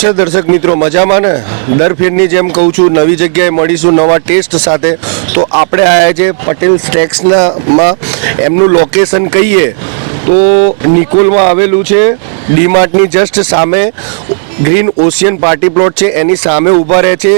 છે દર્શક મિત્રો, મજામાં ને? દર ફેરની જેમ કહું છું, નવી જગ્યાએ મળીશું નવા ટેસ્ટ સાથે. તો આપણે આવ્યા છે પટેલ સ્ટેક્સમાં. એમનું લોકેશન કહીએ તો નિકોલમાં આવેલું છે. ડીમાર્ટની જસ્ટ સામે ગ્રીન ઓશિયન પાર્ટી પ્લોટ છે, એની સામે ઊભા રહે છે.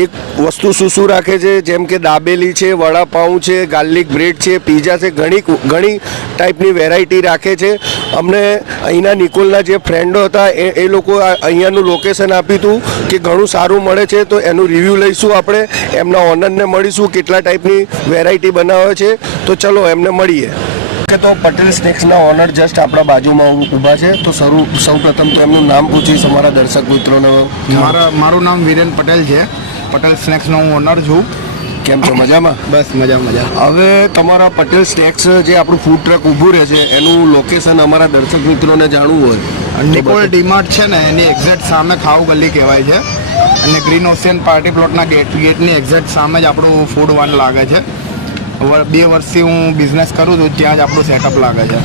એક વસ્તુ શું રાખે છે, જેમ કે દાબેલી છે, વડાપાઉં છે, ગાર્લિક બ્રેડ છે, પીઝા છે, ઘણી ટાઈપની વેરાયટી રાખે છે. અમને અહીંના નિકોલના જે ફ્રેન્ડો હતા એ લોકો અહીંયાનું લોકેશન આપ્યું હતું કે ઘણું સારું મળે છે, તો એનું રિવ્યૂ લઈશું આપણે. એમના ઓનરને મળીશું, કેટલા ટાઈપની વેરાયટી બનાવે છે. તો ચલો એમને મળીએ. તો પટેલ સ્નેક્સના ઓનર જસ્ટ આપણા બાજુમાં ઊભા છે. તો સૌ પ્રથમ તો એમનું નામ પૂછીશ અમારા દર્શક મિત્રોને. મારું નામ વિરેન પટેલ છે. પટેલ સ્નેક્સનો હું ઓનર છું. કેમ છો? મજામાં? બસ મજા. હવે તમારા પટેલ સ્નેક્સ જે આપણું ફૂડ ટ્રક ઊભું રહે છે એનું લોકેશન અમારા દર્શક મિત્રોને જાણવું હોય. નિકોલ ડીમાર્ટ છે ને, એની એક્ઝેક્ટ સામે ખાઉ ગલી કહેવાય છે. અને ગ્રીન ઓશિયન પાર્ટી પ્લોટના ગેટની એક્ઝેક્ટ સામે જ આપણું ફૂડ વાન લાગે છે. 2 વર્ષથી હું બિઝનેસ કરું છું, ત્યાં જ આપણું સેટઅપ લાગે છે.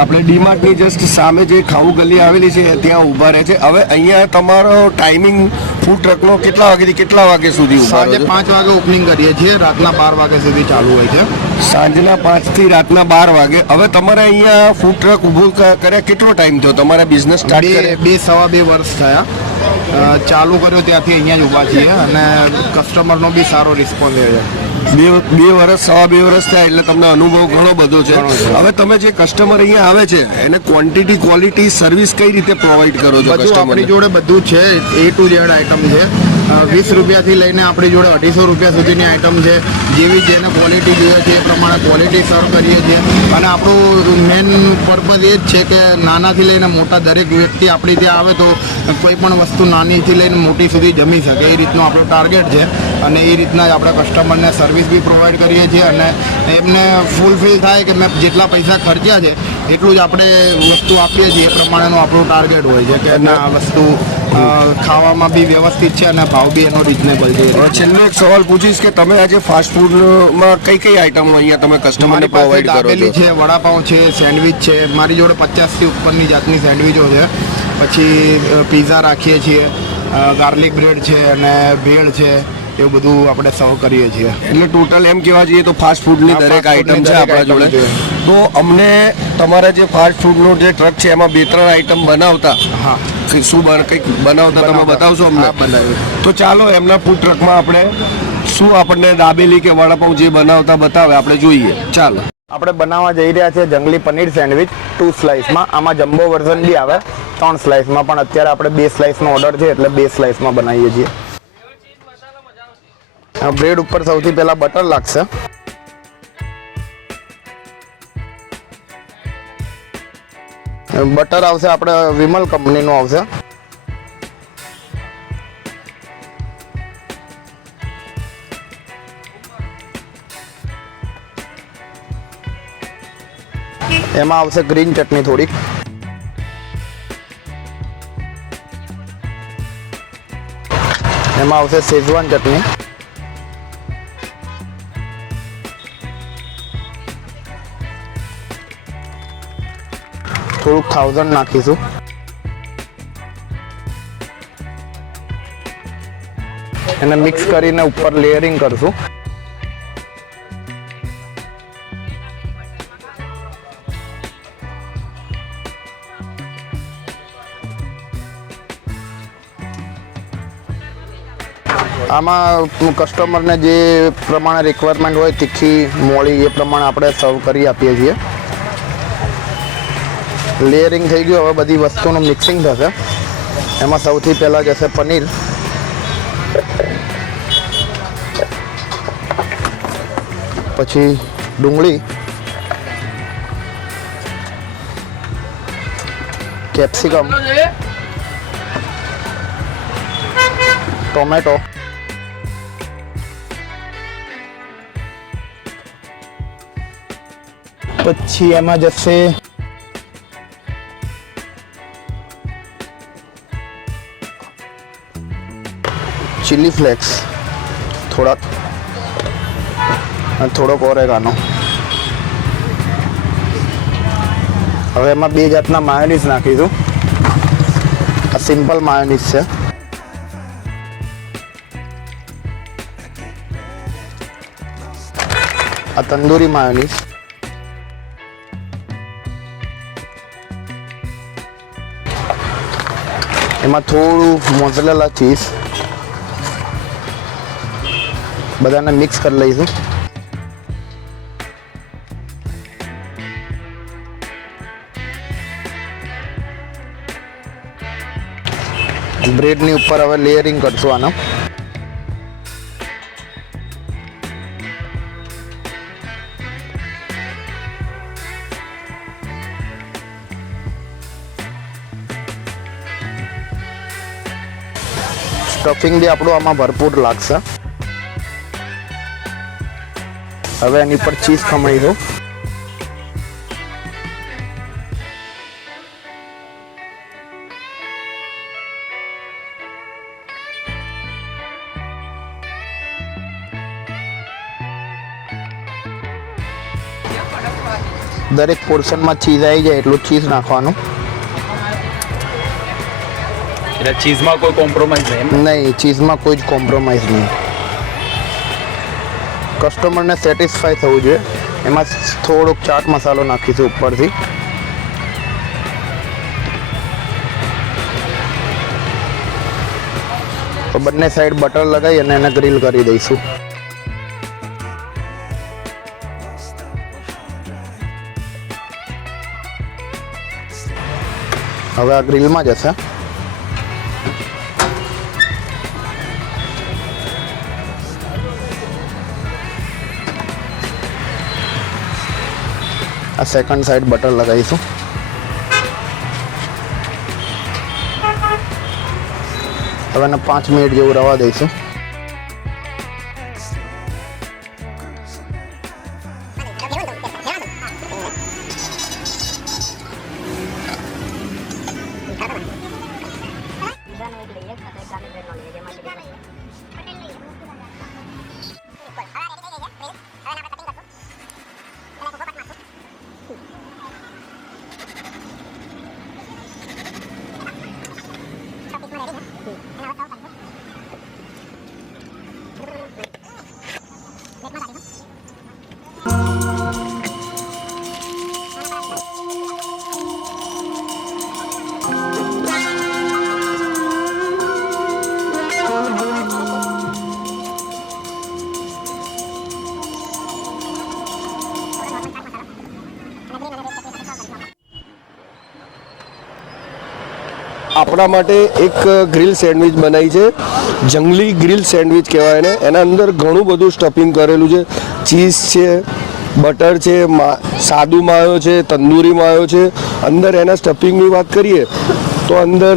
આપણે ડીમાર્ટની જસ્ટ સામે જે ખાઉ ગલી આવેલી છે ત્યાં ઊભા રહે છે. હવે અહીંયા તમારો ટાઈમિંગ ફૂડ ટ્રકનો કેટલા વાગ્યાથી કેટલા વાગ્યા સુધી? સાંજે 5 વાગે ઓપનિંગ કરીએ છીએ, રાતના 12 વાગ્યા સુધી ચાલુ હોય છે. સાંજના 5 થી રાતના 12 વાગે. હવે તમારે અહીંયા ફૂડ ટ્રક ઊભું કર્યા કેટલો ટાઈમ થયો તમારા બિઝનેસ સ્ટાર્ટ કરે? 2 વર્ષ થયા. ચાલુ કર્યો ત્યાંથી અહીંયા જ ઊભા છીએ અને કસ્ટમરનો બી સારો રિસ્પોન્સ છે. 2 વર્ષ, 2.5 વર્ષ થયા એટલે તમને અનુભવ ઘણો બધો છે. હવે તમે જે કસ્ટમર અહીંયા આવે છે એને ક્વોન્ટિટી, ક્વોલિટી, સર્વિસ કઈ રીતે પ્રોવાઈડ કરો છો? બધું આપણી જોડે બધું છે. A to Z આઈટમ છે. 20 રૂપિયાથી લઈને આપણી જોડે 250 રૂપિયા સુધીની આઈટમ છે. જેવી જેને ક્વોલિટી જોઈએ છે એ પ્રમાણે ક્વોલિટી સર્વ કરીએ છીએ. અને આપણું મેન પર્પઝ એ જ છે કે નાનાથી લઈને મોટા દરેક વ્યક્તિ આપણી ત્યાં આવે તો કોઈ પણ વસ્તુ નાનીથી લઈને મોટી સુધી જમી શકે, એ રીતનું આપણું ટાર્ગેટ છે. અને એ રીતના જ આપણે કસ્ટમરને સર્વિસ બી પ્રોવાઈડ કરીએ છીએ. અને એમને ફૂલફિલ થાય કે મેં જેટલા પૈસા ખર્ચ્યા છે એટલું જ આપણે વસ્તુ આપીએ છીએ, એ પ્રમાણેનું આપણું ટાર્ગેટ હોય છે કે આ વસ્તુ ખાવામાં બી વ્યવસ્થિત છે અને ભાવ બી એનો રિઝનેબલ છે. છેલ્લો એક સવાલ પૂછીશ કે તમે આજે ફાસ્ટ ફૂડમાં કઈ આઈટમો અહીંયા તમે કસ્ટમરને પ્રોવાઈડ કરો છો? દાબેલી છે, વડાપાઉં છે, સેન્ડવિચ છે. મારી જોડે 50થી ઉપરની જાતની સેન્ડવિચો છે. પછી પીઝા રાખીએ છીએ, ગાર્લિક બ્રેડ છે અને ભેળ છે. એવું બધું આપણે સર્વ કરીએ છીએ. એટલે ટોટલ એમ કહેવા જઈએ તો ફાસ્ટ ફૂડની દરેક આઈટમ છે આપણા જોડે. તો અમને તમારા જે ફાસ્ટ ફૂડનો જે ટ્રક છે એમાં 2-3 આઈટમ બનાવતા, હા, શું કંઈક બનાવતા તમે બતાવશો અમને? તો ચાલો એમના ફૂડ ટ્રકમાં આપણે શું આપણને દાબેલી કે વડાપાઉં જે બનાવતા બતાવે આપણે જોઈએ. ચાલો. આપણે બનાવવા જઈ રહ્યા છે જંગલી પનીર સેન્ડવિચ 2 સ્લાઇસમાં. આમાં જમ્બો વર્ઝન બી આવે 3 સ્લાઇસમાં, પણ અત્યારે આપણે 2 સ્લાઇસનો ઓર્ડર છે એટલે 2 સ્લાઇસમાં બનાવીએ છીએ. બ્રેડ ઉપર સૌથી પહેલા બટર લાગશે. બટર આવશે આપણે વિમલ કંપનીનું આવશે. એમાં આવશે ગ્રીન ચટણી થોડીક. એમાં આવશે શેઝવાન ચટણી. થોડુંક 1000 નાખીશું. એને મિક્સ કરીને ઉપર લેયરિંગ કરશું. આમાં કસ્ટમરને જે પ્રમાણે રિક્વાયરમેન્ટ હોય, તીખી, મોળી, એ પ્રમાણે આપણે સર્વ કરી આપીએ છીએ. લેયરિંગ થઈ ગયું. હવે બધી વસ્તુનું મિક્સિંગ થશે. એમાં સૌથી પહેલાં જશે પનીર. પછી ડુંગળી, કેપ્સિકમ, ટોમેટો, પછી એમાં જશે ચીલી ફ્લેક્સ થોડાક, અને થોડોક ઓરેગાનો. હવે એમાં 2 જાતના માયોનીઝ નાખીશું. આ સિમ્પલ માયોનીઝ છે. આ તંદૂરી માયોનીઝ. એમાં થોડું મોઝરેલા ચીઝ. બધાને મિક્સ કરી લઈશું. બ્રેડની ઉપર હવે લેયરિંગ કરશું આનું. સ્ટફિંગ બી આપણું આમાં ભરપૂર લાગશે. હવે એની પર ચીઝ ખમણીશું. દરેક પોર્શનમાં ચીઝ આવી જાય એટલું ચીઝ નાખવાનું. એટલે ચીઝમાં કોઈ કોમ્પ્રોમાઇઝ નહીં. નહીં, ચીઝમાં કોઈ જ કોમ્પ્રોમાઇઝ નહીં. કસ્ટમરને સેટિસ્ફાય થવું જોઈએ. એમાં થોડોક ચાટ મસાલો નાખીશું ઉપરથી. તો બંને સાઈડ બટર લગાવી અને એને ગ્રીલ કરી દઈશું. હવે આ ગ્રીલમાં જશે. આ સેકન્ડ સાઈડ બટર લગાવીશું. હવે એને 5 મિનિટ જેવું રવા દઈશું. આપણા માટે એક ગ્રીલ સેન્ડવિચ બનાવી છે. જંગલી ગ્રીલ સેન્ડવિચ કહેવાય એને. એના અંદર ઘણું બધું સ્ટફિંગ કરેલું છે. ચીઝ છે, બટર છે, સાદું માયો છે, તંદૂરી માયો છે. અંદર એના સ્ટફિંગની વાત કરીએ તો અંદર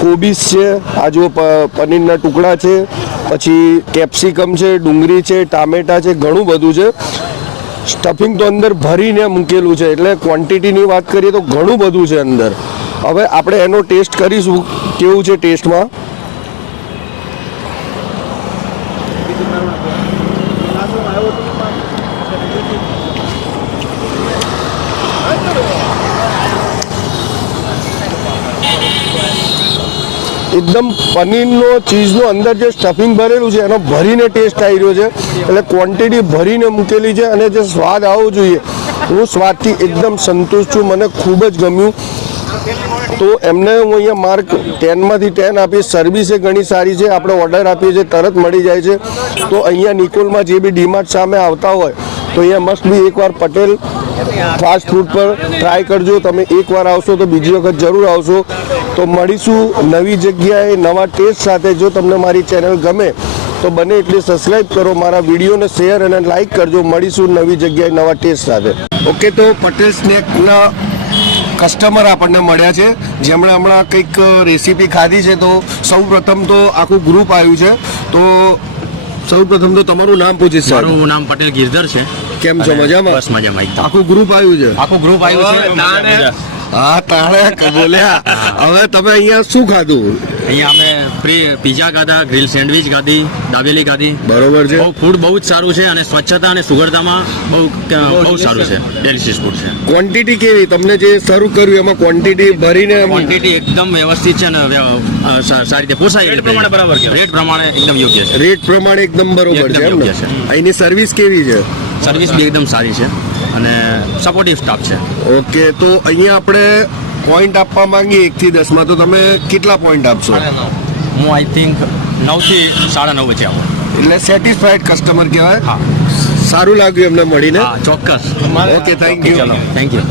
કોબીસ છે, આ જો પનીરના ટુકડા છે, પછી કેપ્સિકમ છે, ડુંગળી છે, ટામેટા છે, ઘણું બધું છે. સ્ટફિંગ તો અંદર ભરીને મૂકેલું છે. એટલે ક્વોન્ટિટીની વાત કરીએ તો ઘણું બધું છે અંદર. હવે આપણે એનો ટેસ્ટ કરીશું કેવું છે ટેસ્ટમાં. એકદમ પનીરનો ચીઝનો અંદર જે સ્ટફિંગ ભરેલું છે એનો ભરીને ટેસ્ટ આવી રહ્યો છે. એટલે ક્વોન્ટિટી ભરીને મૂકેલી છે અને જે સ્વાદ આવવો જોઈએ હું સ્વાદથી એકદમ સંતુષ્ટ છું. મને ખૂબ જ ગમ્યું. તો એમને હું અહીંયા માર્ક 10માંથી 10 આપીશ. સર્વિસ એ ઘણી સારી છે. આપણે ઓર્ડર આપીએ છીએ તરત મળી જાય છે. તો અહીંયા નિકોલમાં જે બી ડીમાર્ટ સામે આવતા હોય તો અહીંયા મસ્ટ બી એકવાર પટેલ ફાસ્ટ ફૂડ પર ટ્રાય કરજો. તમે એકવાર આવશો તો બીજી વખત જરૂર આવશો. તો મળીશું નવી જગ્યાએ નવા ટેસ્ટ સાથે. જો તમને મારી ચેનલ ગમે તો બને એટલી સબસ્ક્રાઈબ કરો, મારા વિડીયોને શેર અને લાઈક કરજો. મળીશું નવી જગ્યાએ નવા ટેસ્ટ સાથે. ઓકે, તો પટેલ સ્નેકના કસ્ટમર આપણને મળ્યા છે જેમણે હમણાં કંઈક રેસીપી ખાધી છે. તો સૌ પ્રથમ તો આખું ગ્રુપ આવ્યું છે. તો સૌ પ્રથમ તો તમારું નામ પૂછીશ. મારું નામ પટેલ ગિરધર છે. કેમ છો? મજામાં? બસ મજામાં એકદમ. આખું ગ્રુપ આવ્યું છે. આખું ગ્રુપ આવ્યું છે. હા તાણે બોલ્યા. હવે તમે અહીંયા શું ખાધું? અહીંયા અમે પીઝા ખાધા, ગ્રીલ સેન્ડવિચ ખાધી, દાબેલી ખાધી. બરોબર છે. ફૂડ બહુ જ સારું છે અને સ્વચ્છતા અને સુગડતામાં બહુ સારું છે. ડેલિશિયસ ફૂડ છે. ક્વોન્ટિટી કેવી? તમને જે સર્વ કર્યું એમાં ક્વોન્ટિટી ભરીને ક્વોન્ટિટી એકદમ વ્યવસ્થિત છે અને સારી રીતે પોસાય રેટ પ્રમાણે બરાબર કહેવાય. રેટ પ્રમાણે એકદમ યોગ્ય છે. રેટ પ્રમાણે એકદમ બરોબર એકદમ છે એમ ને? યોગ્ય છે. અહીંની સર્વિસ કેવી છે? સર્વિસ બી એકદમ સારી છે અને સપોર્ટિવ સ્ટાફ છે. ઓકે, તો અહીંયા આપણે પોઈન્ટ આપવા માંગીએ 1 થી 10 માં, તો તમે કેટલા પોઈન્ટ આપશો? હું આઈ થિંક 9 થી 9.5 વચ્ચે આવું. એટલે સેટિસ્ફાઈડ કસ્ટમર કહેવાય. હા સારું લાગ્યું એમને મળીને. હા ચોક્કસ. Okay, thank you. ચલો થેન્ક યુ.